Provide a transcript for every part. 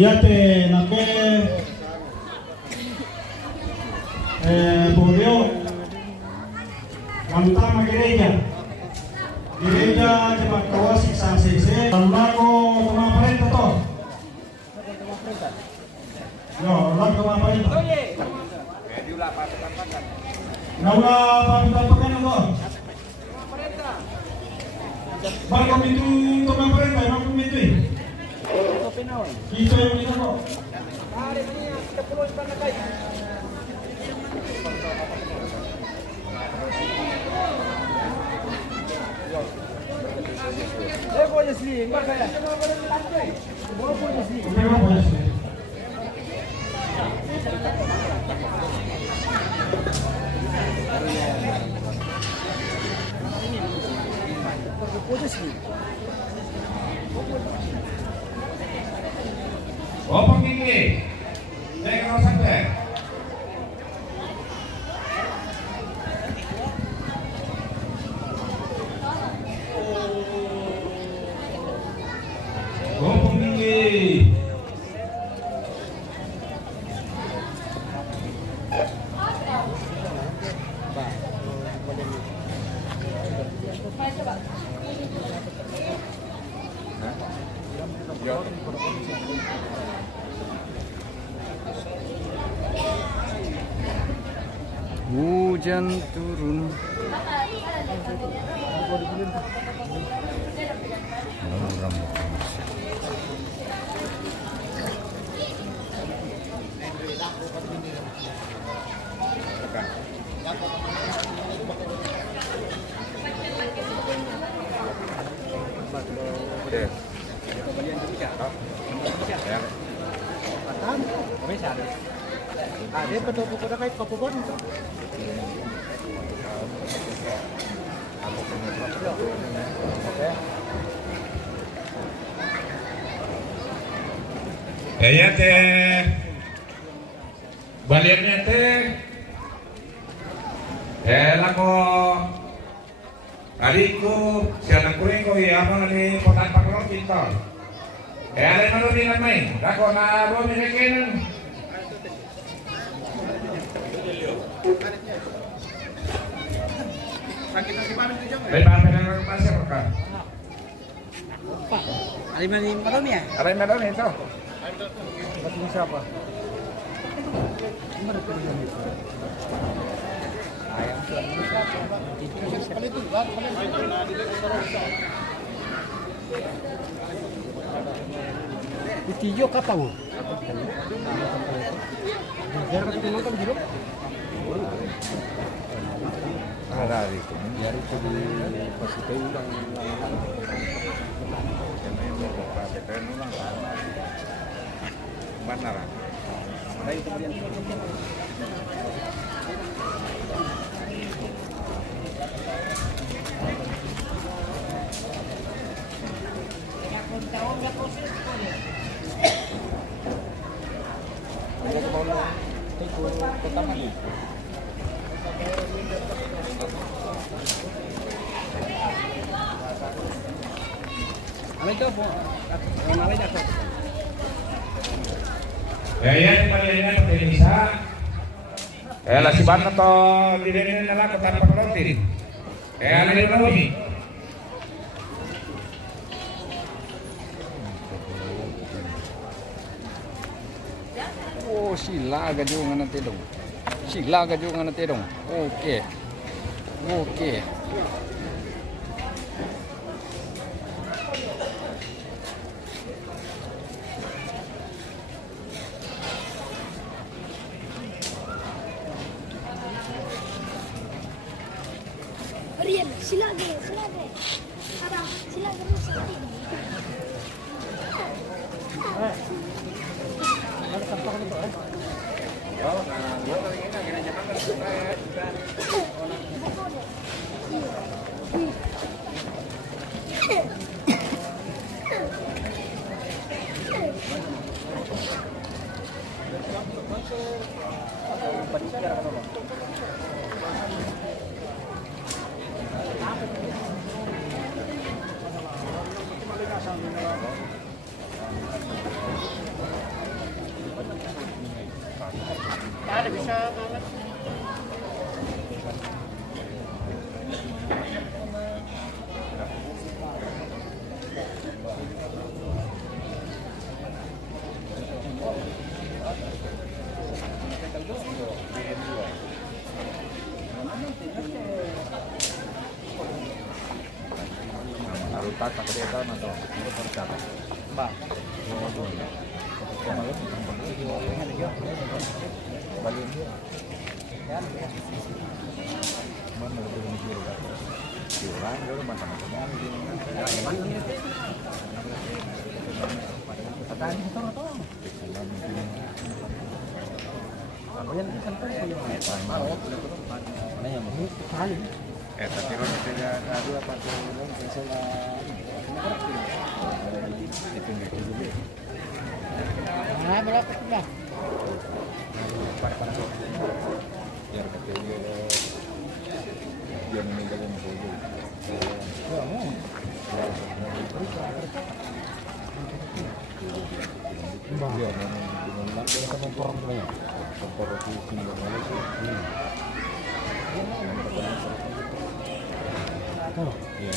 Yate nape Boreo Kantama gereja cepat kawasik sansese lago kemaparin to yo lago kemaparin to naula pampakan to bago itu to kemaparin tayo komite kita yung ito ko hari ini kita perlu ibadah boleh sih, enggak saya. Boleh sih. Boleh sih. Boleh sih. Apa gini? Saya kalau sampai. Hujan turun. Ada betul-betul kayak popcorn itu. Ya teh, baliannya teh, lako, adikku, siapa kuring kau ya apa nih potan pakai kita. Ada mana di main, lako naruh minekin. Lepas pengen pasir kan? Pak, Alimanin Madon ya? Alimanin itu. Ini siapa? Itu kata bu. Biar kita nonton dulu. Ada itu. Biar itu di positif ulang. Benar. Ada itu kemudian. Ya kembaliannya seperti bisa. Lah si ban atau di sini adalah tanpa penonton. Ada di mana? Oh, sila agak juga nanti dong. Sila agak juga nanti dong. Oke. Oke. Rian, silakan. Abang, silakan seperti ini. Sampai Tarutak tak kereta atau percaya. Mbak. Balik dia. Kan? Mana lebih mungkin kan? Kurang dulu macam-macam. Tadi kita tahu. Apa yang kita tahu? Mana yang mau sekali? Tapi kalau tidak ada apa tu, salah. Itu nak dulu. Berapa sudah? Biar kata dia meninggal yang dulu. Dia meninggal sama orang banyak. Seperti singgah Malaysia. Oh, iya.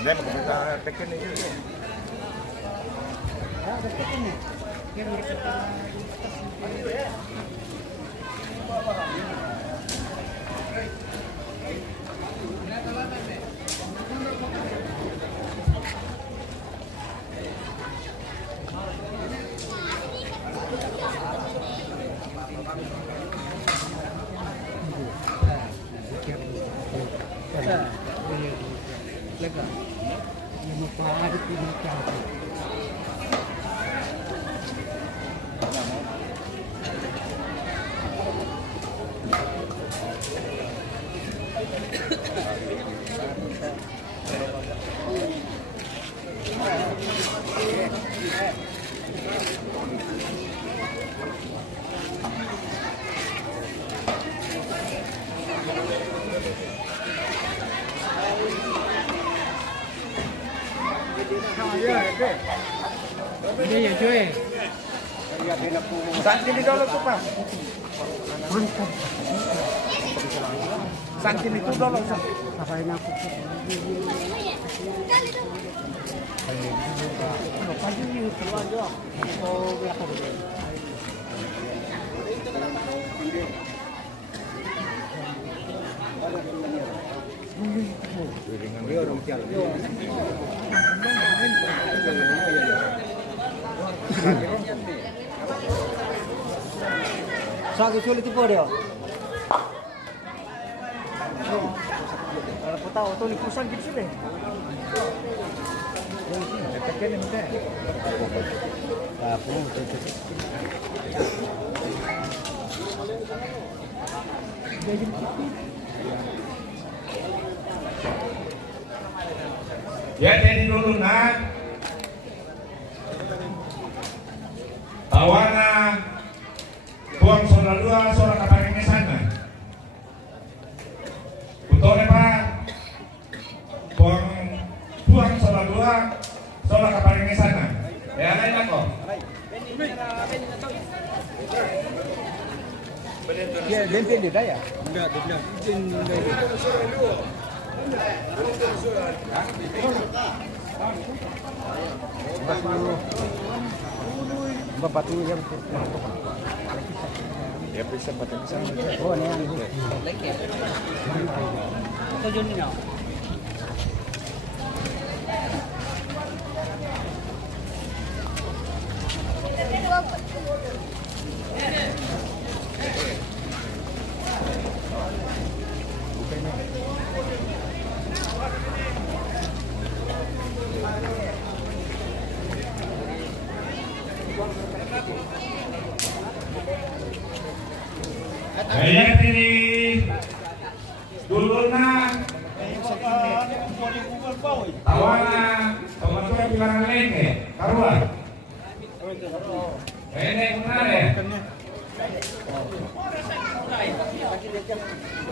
Dia mau kita tekan ini juga. Ada tekan ni. Lega. Ini pahari ini kau. Ini yang cuy. Santin di dulu tuh, Pak. Santin itu dulu. Sapain aku. Pagi ni keluar je. Oh, berapa dia? Dia orang jalan. Satu sulit itu dia. Kalau kau tahu tu ni pusat gitu sih. Tekan ni macam. Apa? Ya jadi dulu nak awana buang soda dua soda kaparingnya sana utone Pak buang soda dua soda kaparingnya sana ya lain aku Dia lempel dia ya? Enggak, dia bilang izin dari batu yang Ya bisa patang sana. oh ni yang lagi. Tujuan ni nak. Lihat ini dulu na tawana pematuran bilangan lenge karuan. Ini benar ya.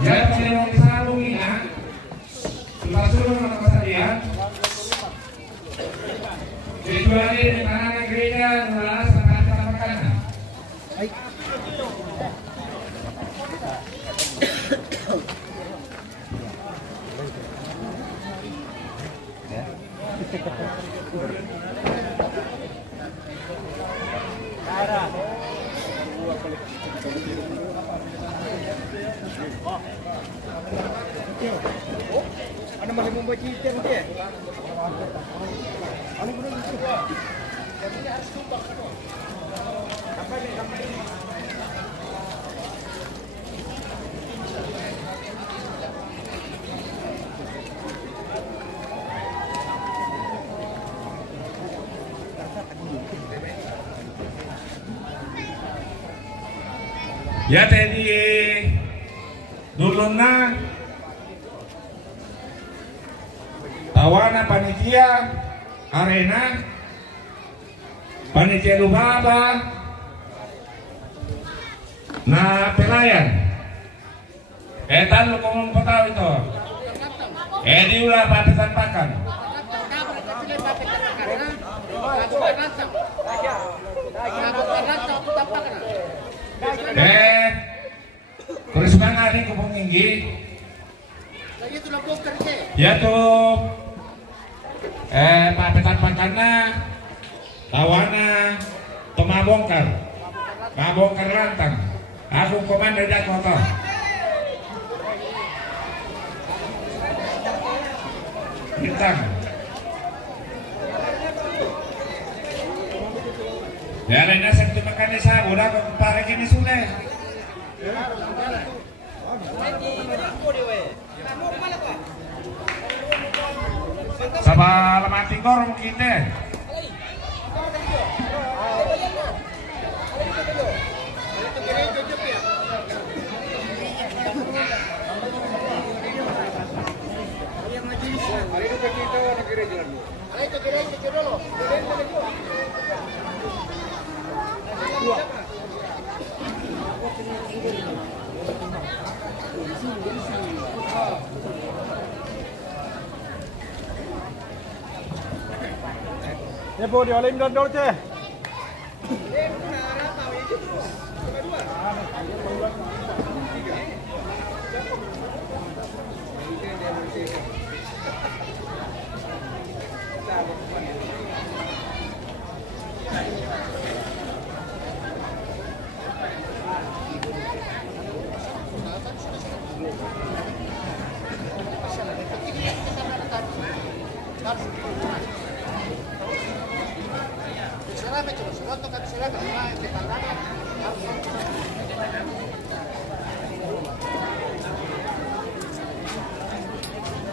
Jangan mau disambung ya. Kita suruh nama saya. Kecuali di tangan gereja adalah sangat makanan. Ano masih membaca cerita mungkin? Ya tadi dulu na tawana panitia arena panitia lubaba na pelayan etan lu komong petaw ito di ulah papitan pakan Kurisukan natin kupong inggi ya tuh papitan pakanna tawana pemabongkar mabongkar lantang aku komander jak motor bintang ya lainnya sektu makan sa udah kok pare kini sule sama lamating korong kita Ya po, di alim dan dol teh.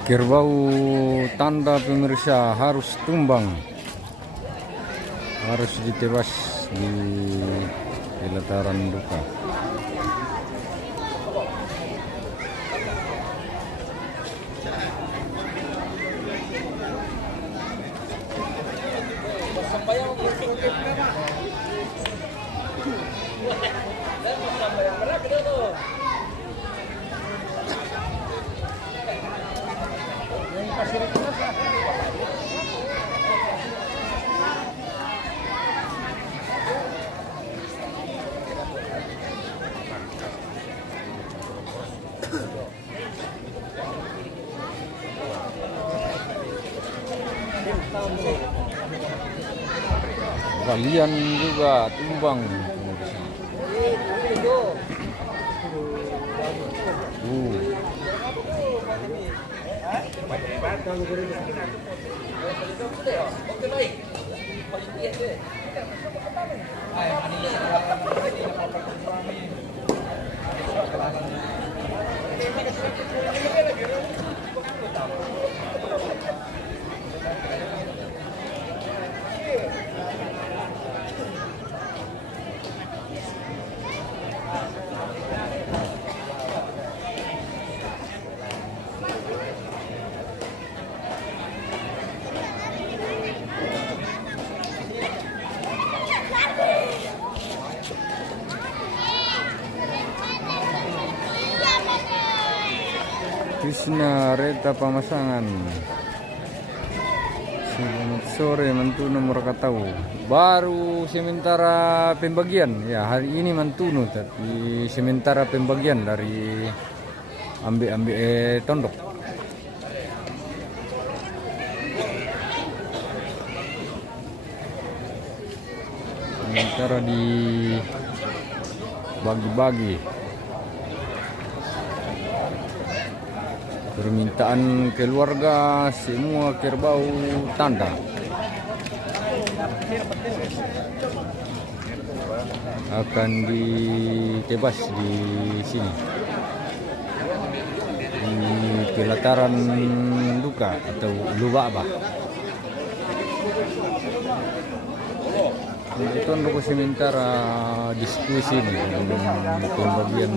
Kerbau tanda pemirsa harus tumbang, harus ditebas di pelataran duka. Kalian juga tumbang pemirsa. Krishna Reta pamasangan. Selamat sore Mantuno Morakatau. Baru sementara pembagian ya, hari ini Mantuno, tapi sementara pembagian dari ambil tondok. Sementara di bagi-bagi. Permintaan keluarga semua kerbau tanda akan ditebas di sini, di pelataran duka atau lubabah. Itu untuk sementara diskusi ini dengan pembagian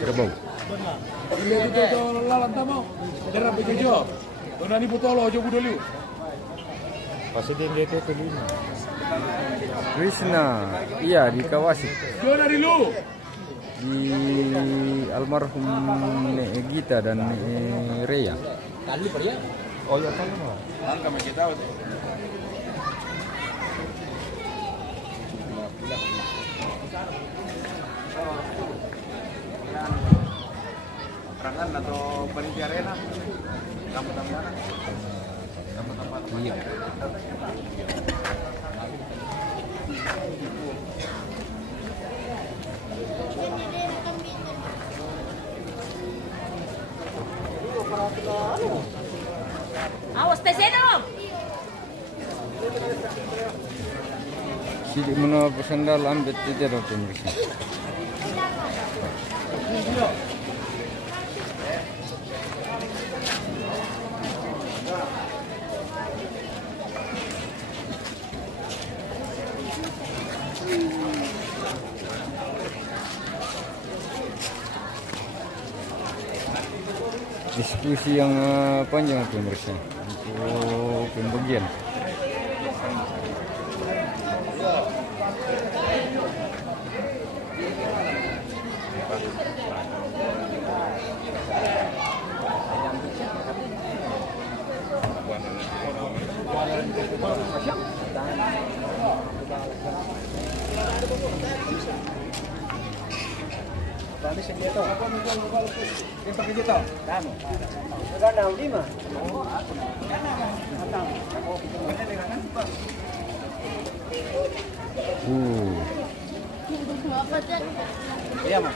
kerbau. Krishna, iya di Kawasi. Di almarhum Nek Gita dan Rea. Oh ya tahu. Perangan atau panitia arena tambah-tambahan. Iya. Awas tesnya dong. Sidik mana persendal ambil tidak ada pemirsa. Diskusi yang panjang pemirsa untuk pembagian. Iya, Mas.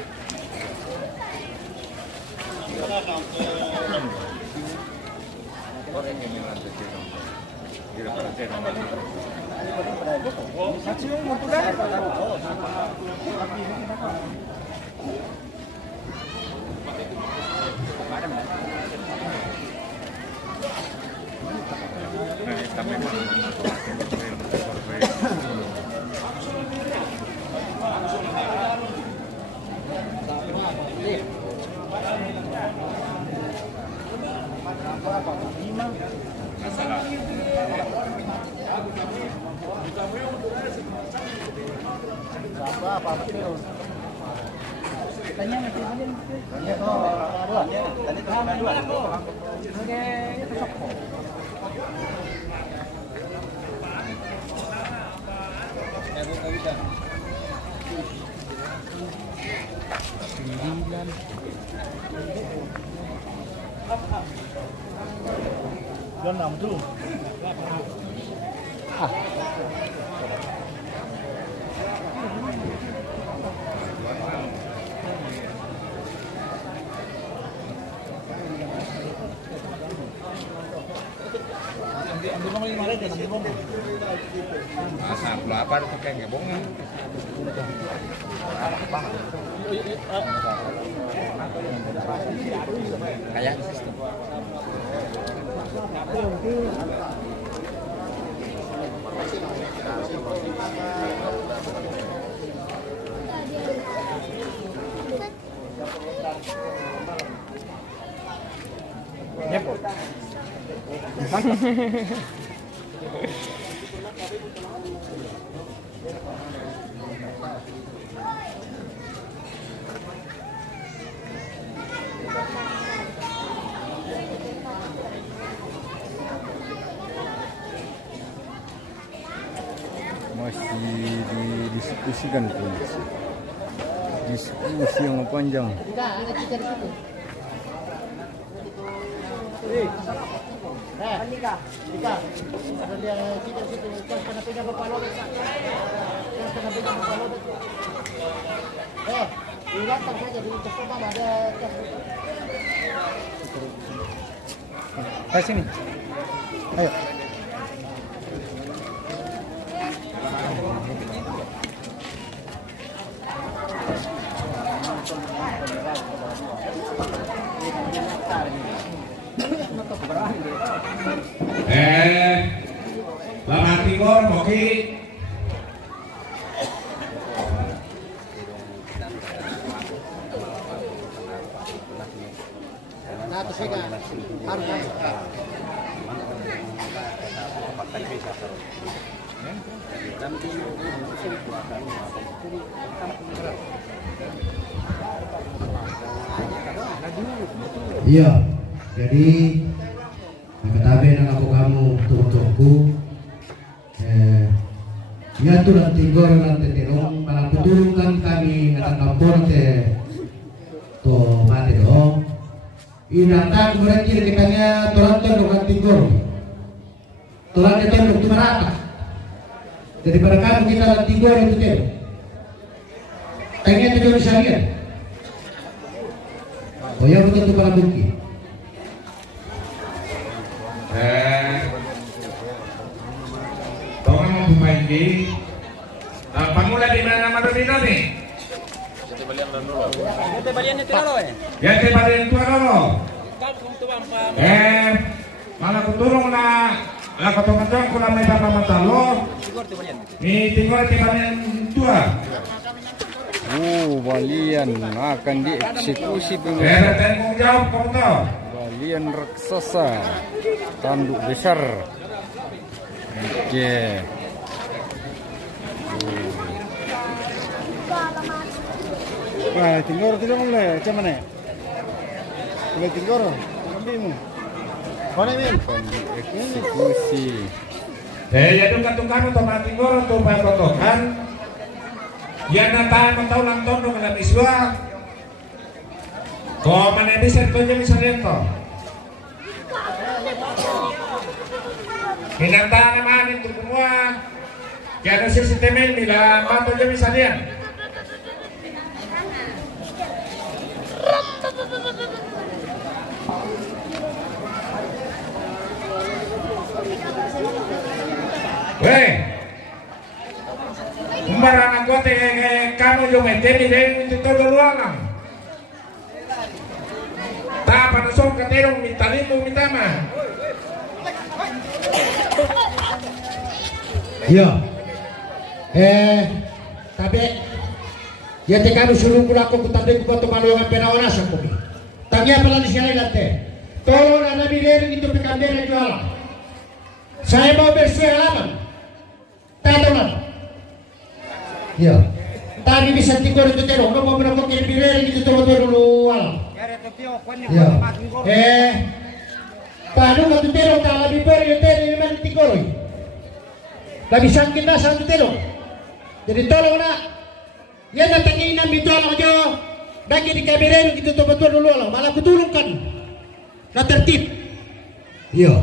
Apa itu kayak ngebongnya? Kayak sistem. masih didiskusikan polisi. Diskusi yang panjang. Sini. Ayo. Lapangan Timur, Moki. Iya, jadi katabe nang ako kamu tutuku ya tu lang tigor lang tetirong para tutulungan kami ng kaporte to mati do inatang mereka kitanya toronto ng tigor tolan itu untuk marata jadi pada kamu kita lang tigor itu tero tanya itu syariat oh ya betul itu para bukti Tolong mau pemain di pamula di mana Madonino nih? Ito balian ni Tiralo eh. Ya te balian tua dulu. Malah kutulong na katong-katong ko na may papamatalo. Ni tinggal te balian tua. Balian akan dieksekusi Ada tanggung jawab kamu tahu? Balian raksasa, tanduk besar. Oke. Wah, tinggal tidak mulai. Macam mana? Boleh tinggal. Ambil mu. Mana ni? Dieksekusi. Ya dong kamu tomat tinggal tuh pak kotokan. Ya nata tahu lang tono kana iswa. Ko mana bisa to je misalnya to. Hinanta naman itu semua. Kaya ada sistem nila mato je misalnya. Weh. Sembarangan gua kamu yung enteni din itu luangan. Tak panasok katerong mintalito mitama. iya tapi ya te kami suruh kurako kutabe ko to maluangan penawanas ako mi tagya pala ni siya ilate tolong na nabiler itu pekandera jualan saya mau bersih halaman tatonan iya tadi bisa tinggal itu terong no mau berapa kiri biler itu to dulu alam iya paano ka tutero ta labi per yo teri man tigoroy labi sangkin na sa tutero jadi tolong na yan na tangin na bito lang jo bagi di kamerero gitu to betul dulu lang malah kutulong kan na tertib iya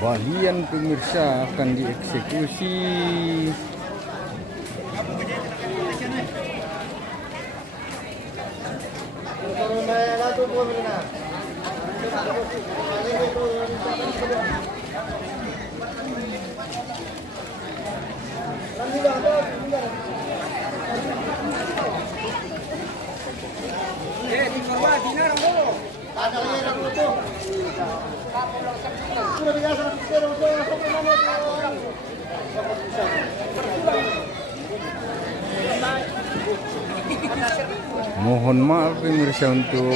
Balian pemirsa akan dieksekusi. Mohon maaf pemirsa untuk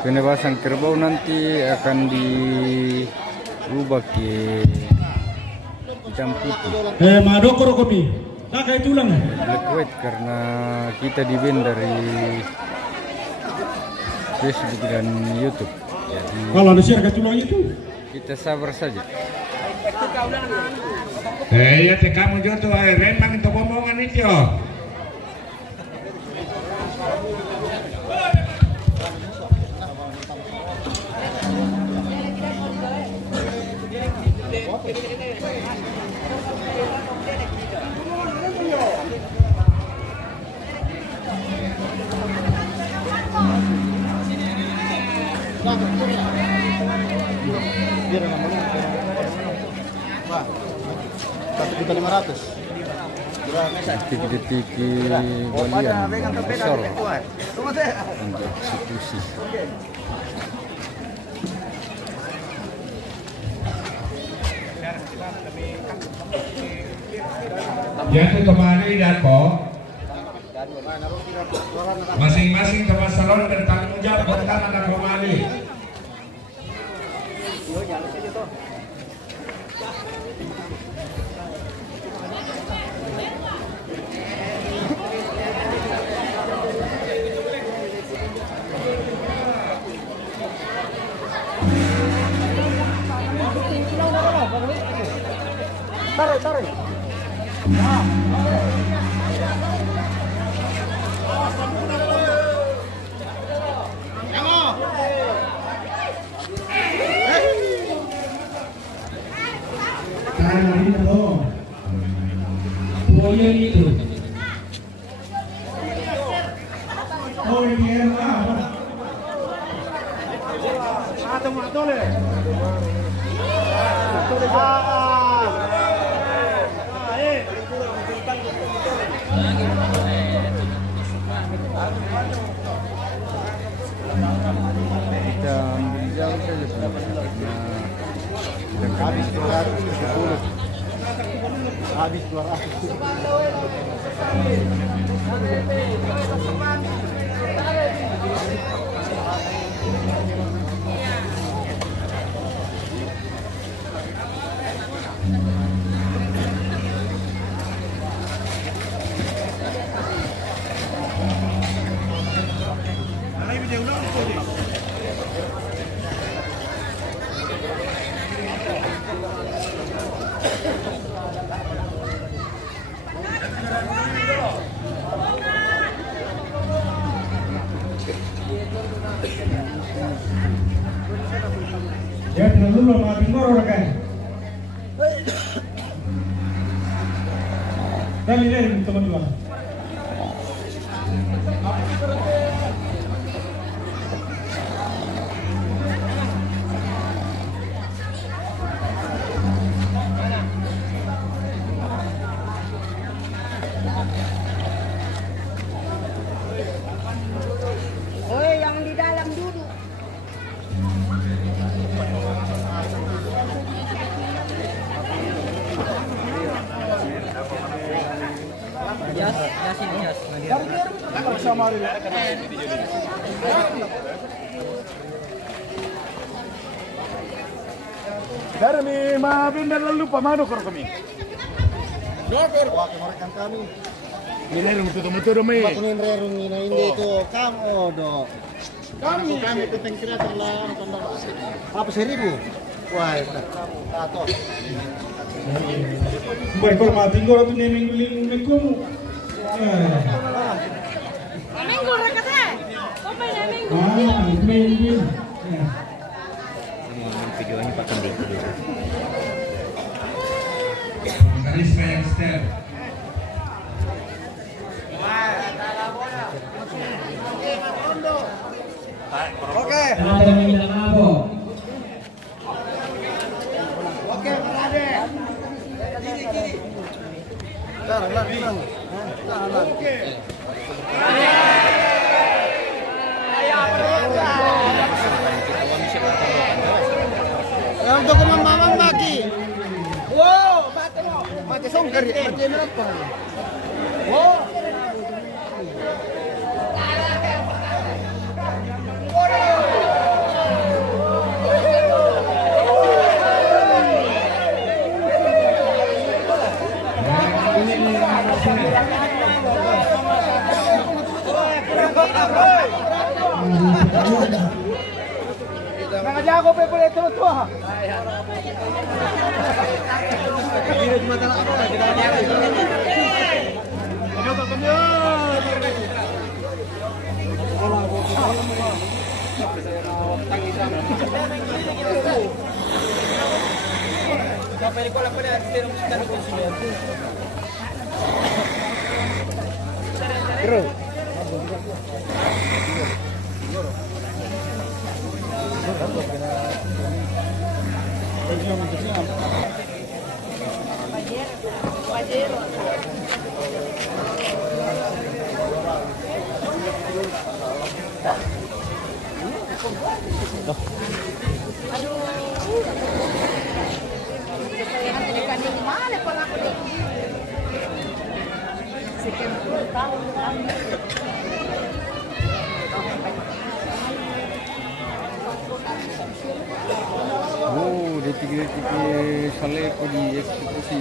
penebasan kerbau nanti akan diubah ke hitam putih. Madokoro kami. Tak kayak tulang. Black white karena kita di-ban dari Facebook dan YouTube. Jadi Kalau ada share kayak tulang itu. kita sabar saja. Ya te kamu jo tuh remang itu omongan itu. Biar namanya. Wah. 1.500.000. Detik-detik golian besar untuk eksekusi. Jadi kembali Dako. Masing-masing teman salon bertanggung jawab tentang anak kembali. Tarik. Kita ambil jauh saja karena Habis 210. Habis 200. Ya, dulu mga tingoro kan. Dali rin teman-teman. Oi, yang di dalam dulu. Darmi, maafin dan lalu pamado kor kami. Dokter. Waktu mereka kami. Ini rumah tuh domi. Pakunin rerung ini itu kamu dok. Kami penting kira terlalu apa 1.000? Wah, tato. Mbak kalau mati tingoro tuh nemeng beli mengkumu. Minggu rakatnya. Kau main minggu. Mengkumu. Videonya pakai di video. Karisma yang step. Oke. Ada yang bilang apa? Oke, berade. Kiri. Tahan. Oke. Untuk kemampuan lagi. Wow, mati songkar, mati berapa? Wow. Nakajago pa pala ito ha. Hindi cuma talak ako. Oh, detik-detik Saleko dieksekusi.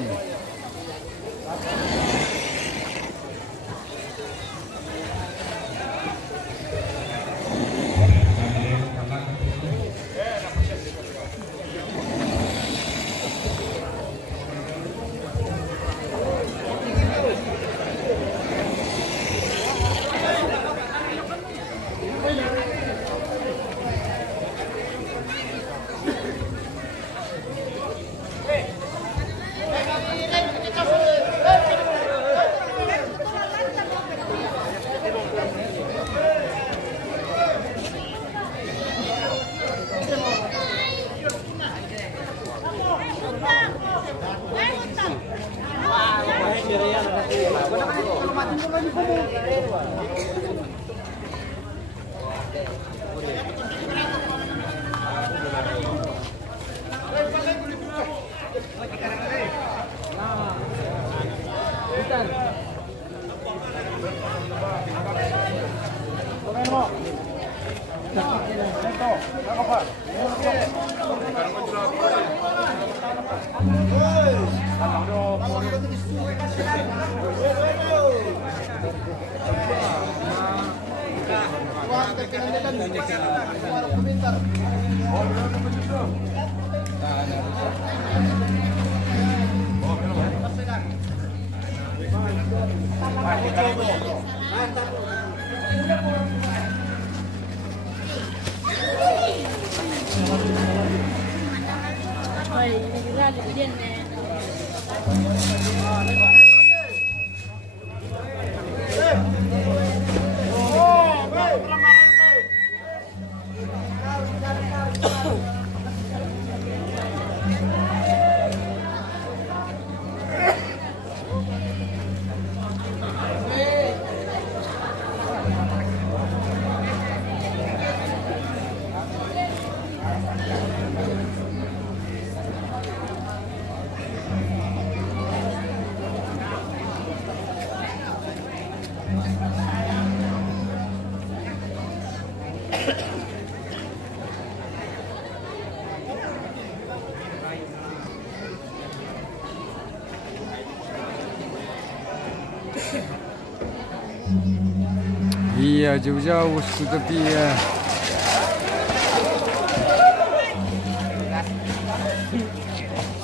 Iya, jauh-jauh tetapi ya.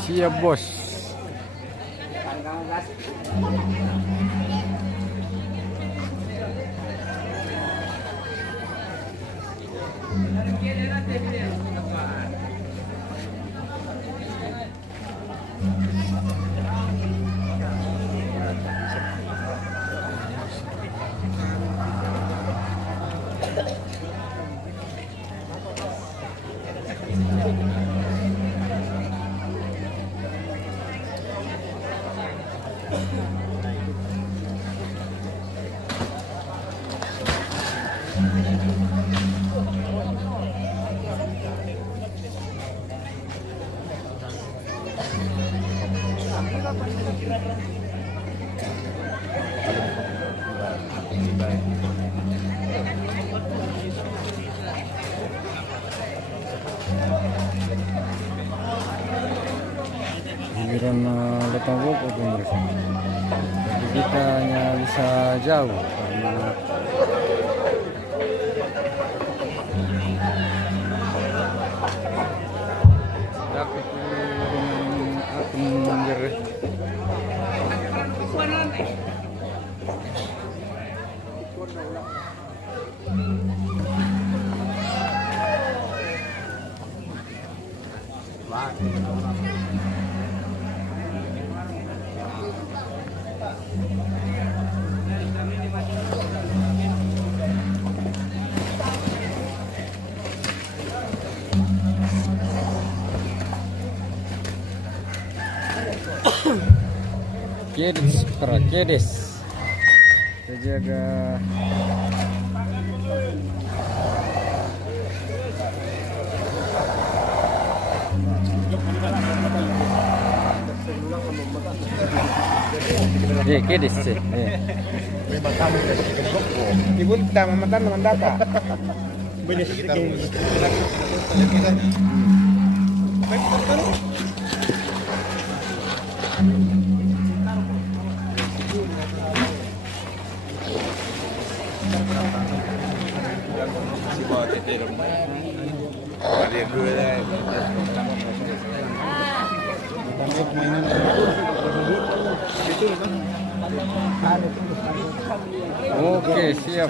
Siap bos. Giliran potong kuku pemirsa. Jadi kita hanya bisa jauh karena aku dengan aku mengejar. Kedis, para kedis. Kita jaga. Kedis sih. Ibu kita mematan mandaka. Oke, siap.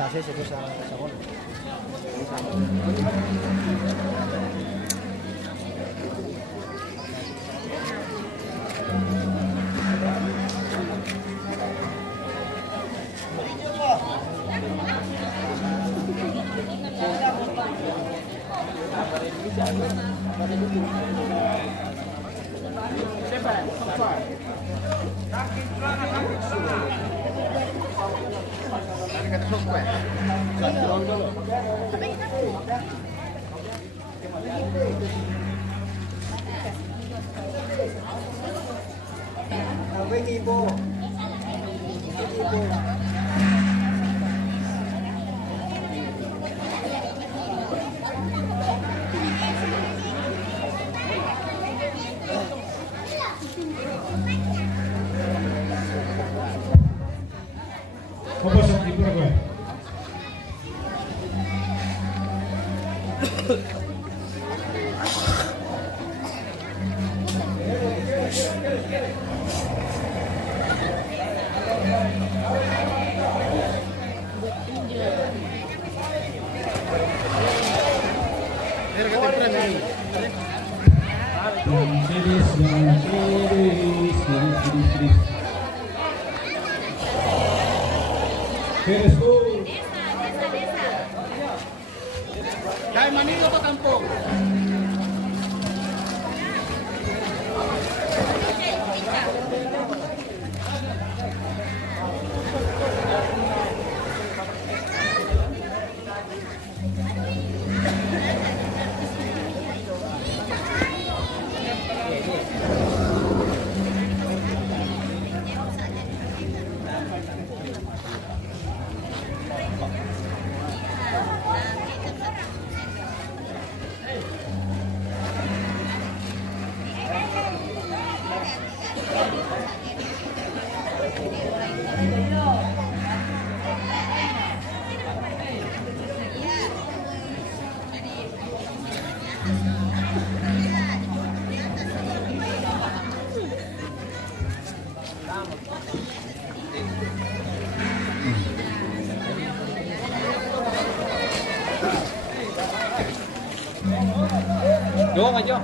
Apa sa libur gue? Dari Manila ke kampung. Yo aja.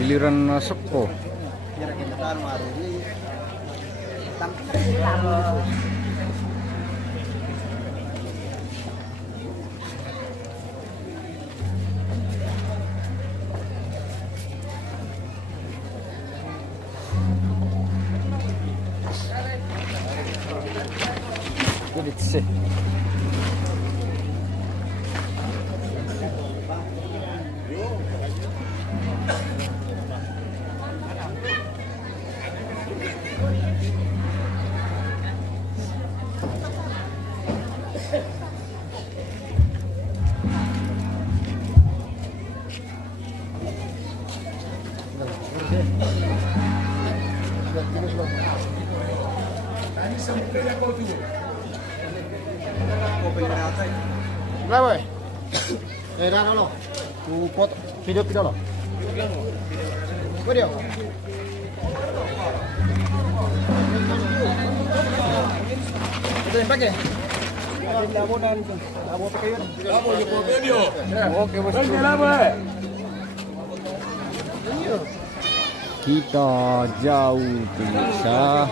Giliran masuk kok. Sih. Berapa? Dah lo. Tu pot video lo. Video. Itu yang pakai. Oke bosku. Kita jauh bisa.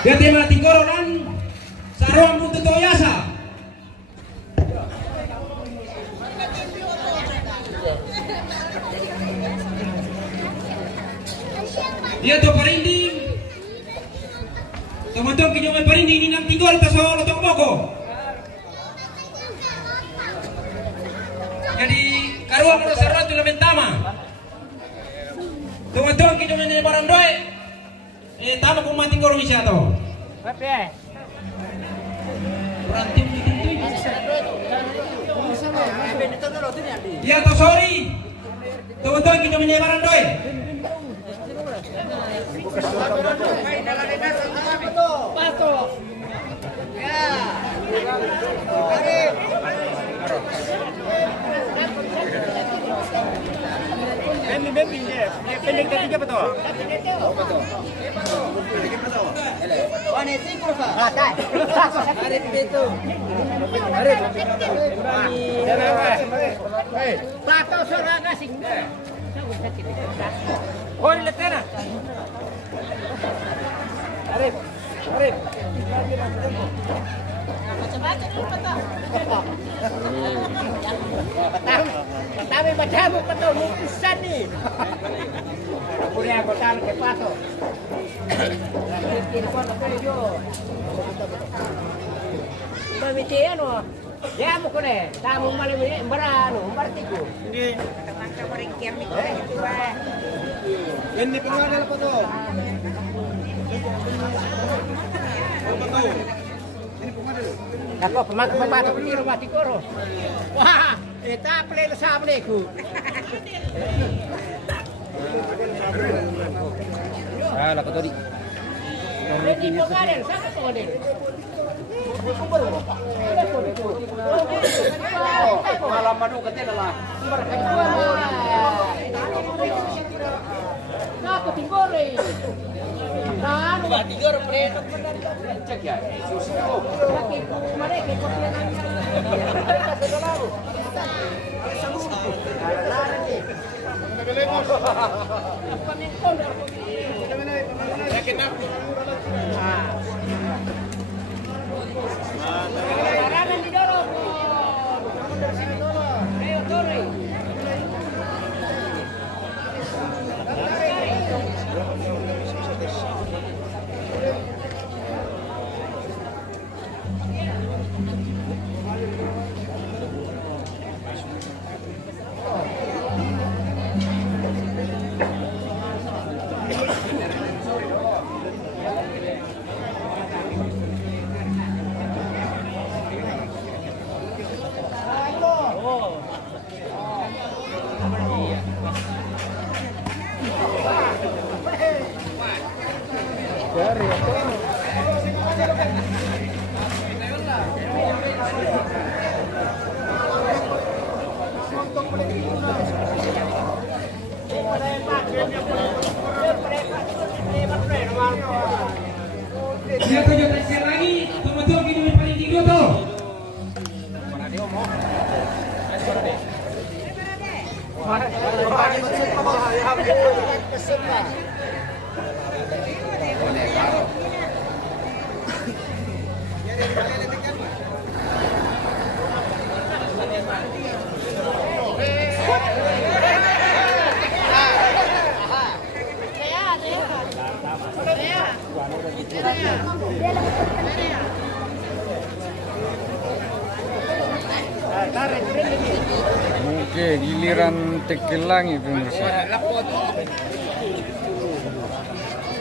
Dia tema tingkoronan saruang butuh toyasa. Dia to parinding. Teman-teman kinyo may parinding ini nang tinggol ta sa lotong boko. Jadi karuang mo sa rato na bentama. Teman-teman kinyo may barangdoy. Tama kung matinggol mi siya to. Berantim ditentuin. Ya to sorry. Teman-teman kinyo may barangdoy. Pendek ketiga betul. Tapi baca betul lukisan nih. Punya kotan ke paso. Pemitian loh. Ya mau kene, tamu malam ini beranu, bertiku. Ini tangka meringkir nih. Ini pengaruh apa tuh? Ako pematu petiro mati koro. Wah, eta pleno sableku. Ah, la kotori. Ini pengaden, saka pengaden. Malam madu katena lah. Nah, ketinggore. Nah, tinggal preto. Cek ya. Dia tujuh tasnya lagi, teman-teman kita main paling tinggi tuh. giliran Tekelangi pemirsa.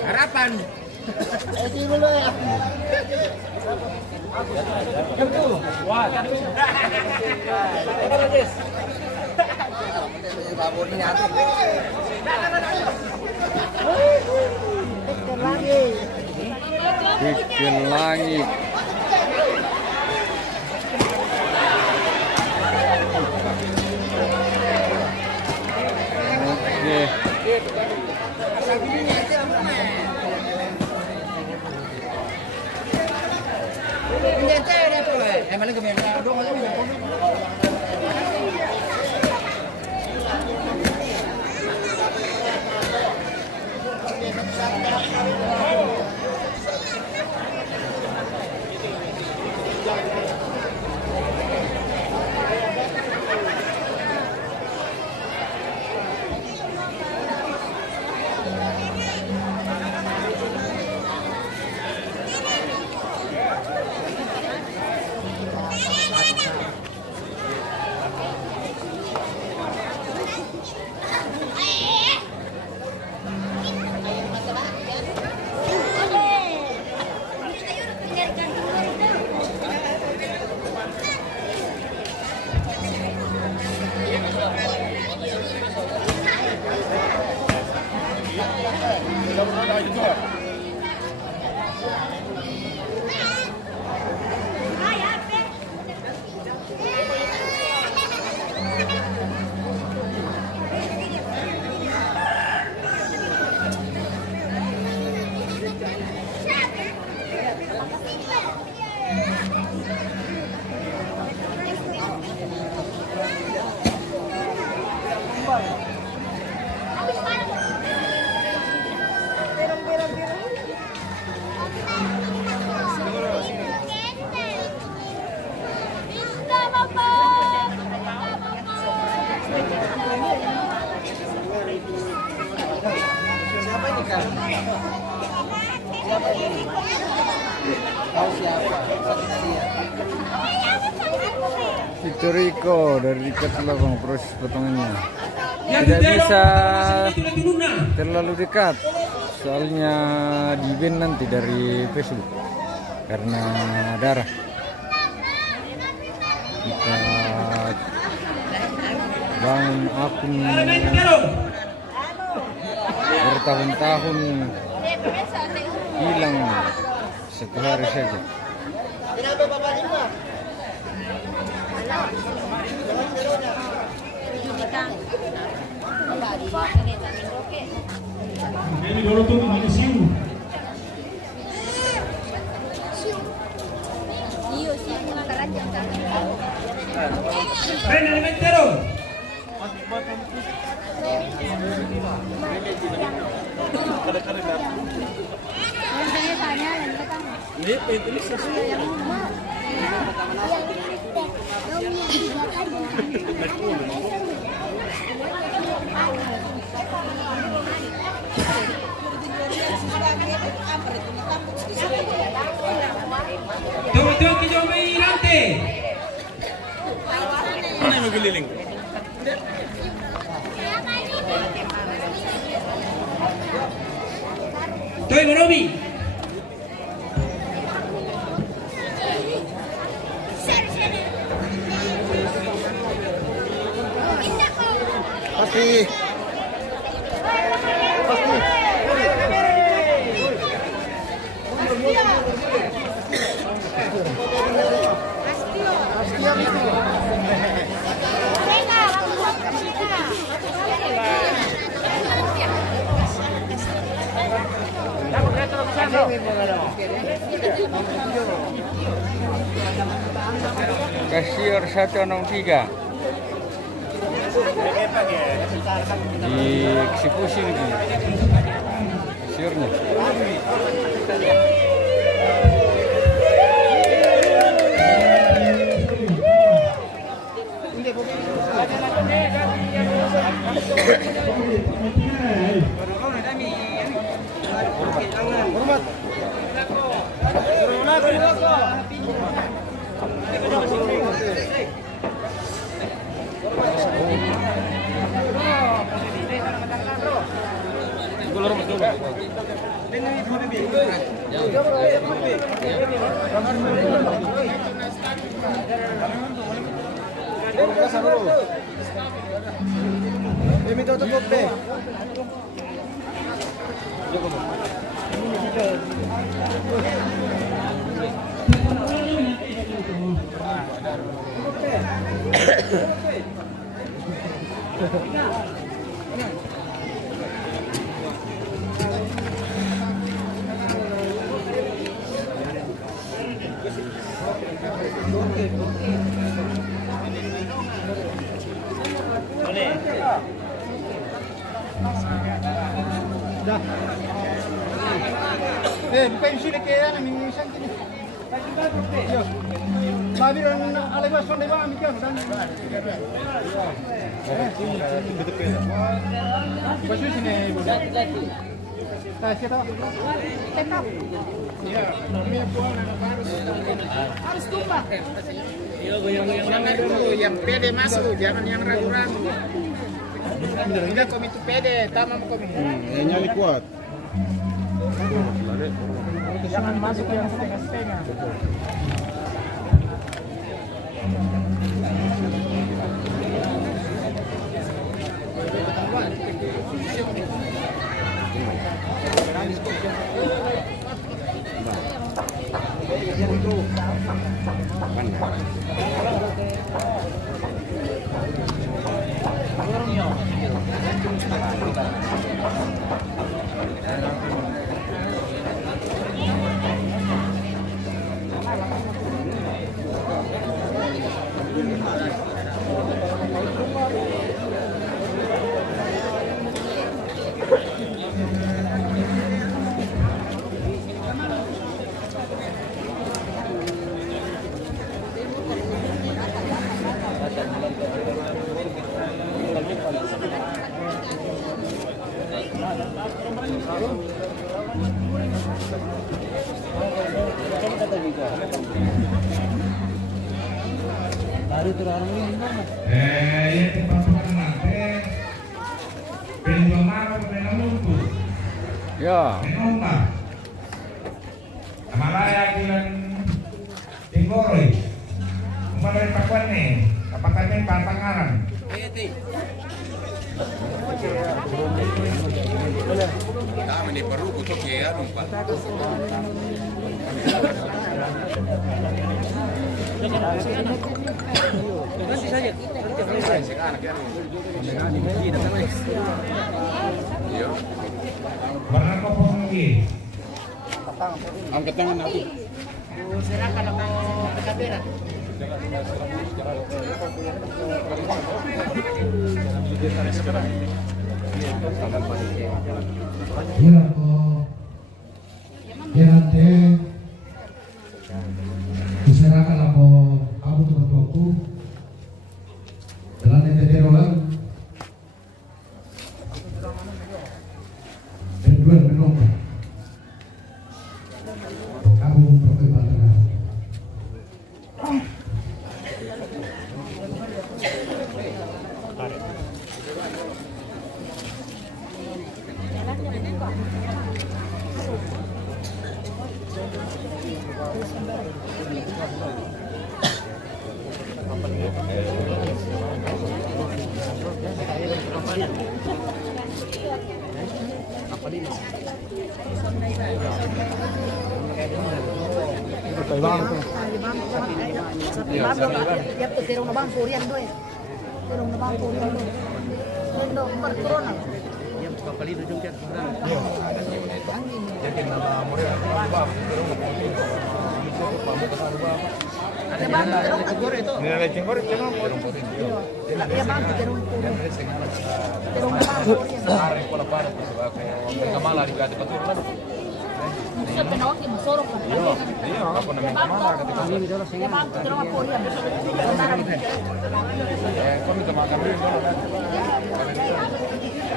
Harapan. Tekelangi. Oke. Itu Riko dari dekat belakang proses potongannya. Tidak bisa terlalu dekat, soalnya di ban nanti dari Facebook karena darah. Kita bangun akun bertahun-tahun hilang satu hari saja. Ini baru tuh mana siu? Ren elementero. Tuh kita main nanti. Mana yang keliling? Tuh Robi. Pasti. Kasior 163 dieksekusi ini kasiornya. Bukan sini kaya na may isang kini. Yo. Mabi ron alay ba sonde ba amikan dan. Basu sini ibu. Tak siapa. Tetap. Ya, kami puan harus tumpah. Yang pede masuk, jangan yang ragu-ragu. Enggak kami itu pede, tamam kami. Nyali kuat. Jangan masuk yang setengah-setengah. Yang tempat nanti penjualan peneluntu. Ya. Penumah. Amalaya bulan Tinggoroi. Kemarin pakuan nih. Apakah ini pantangaran? Kami ni perlu kutuk ya lupa. Nanti saja. Warna kopong lagi. Angkat tangan aku. Serahkan mau ke kamera. Iya kok. Ya nanti diserahkan apa kamu tuh jalan yang tadi rolan dan dua menong kamu pakai baterai.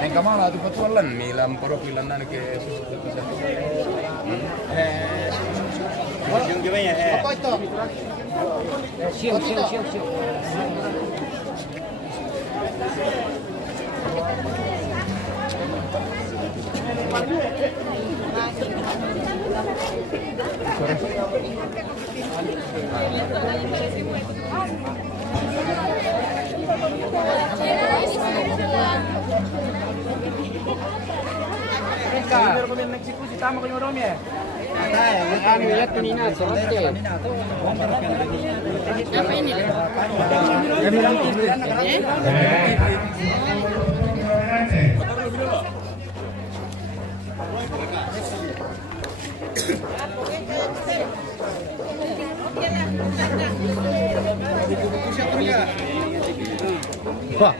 Yang kamala tu petualan milam perwakilan nan ke Yung gimana ya? Apa itu? Siap. Wah.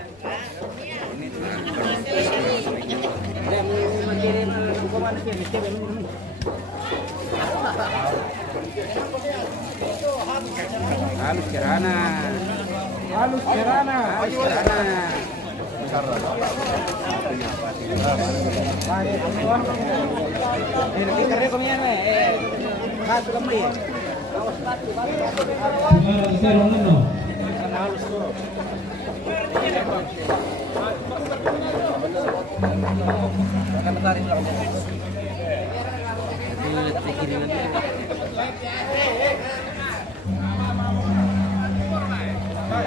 Halus Kirana. Halus Kirana. Halus Kirana.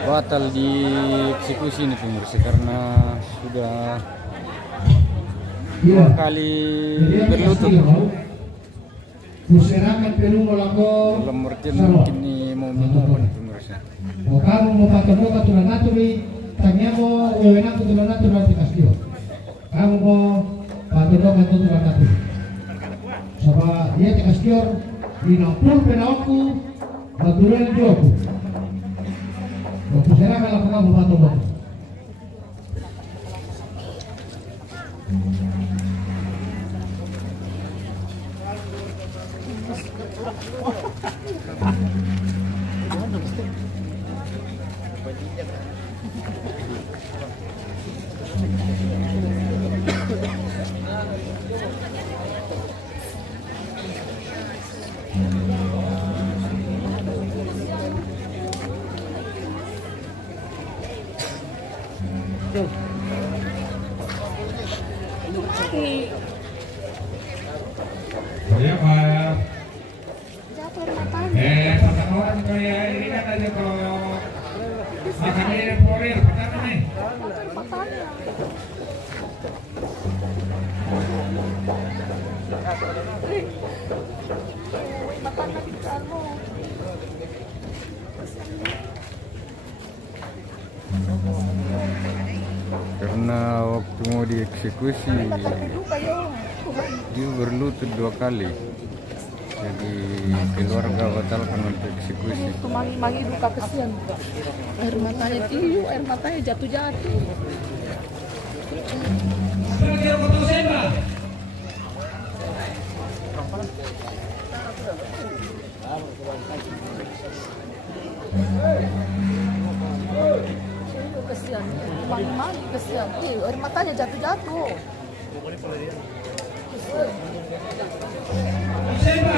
Batal dieksekusi nih pemirsa karena sudah dua kali berlutut. Puserakan pelungo lako. Dalam artian mungkin ini mau memohon pemirsa. O kamu mau patonoka tulanaturi, tanyamo enak tulanaturi nanti kasih. Kamu mau patonoka tulanaturi. Sama dia kasih dinampul penaku, baturan joku. Puserakan lako kamu patonoka. Ya Pak. Jatuh matanya. Patakoran kaya ini katanya kok makan ini porir, pertama nih. Matanya. Matanya anu. Karena waktu mau dieksekusi dia berlutut dua kali, jadi keluarga batalkan untuk eksekusi. Itu mangi-mangi duka kesian. Air matanya tiu, air matanya jatuh-jatuh. Kesian, mangi-mangi kesian. Air matanya jatuh-jatuh. Siapa?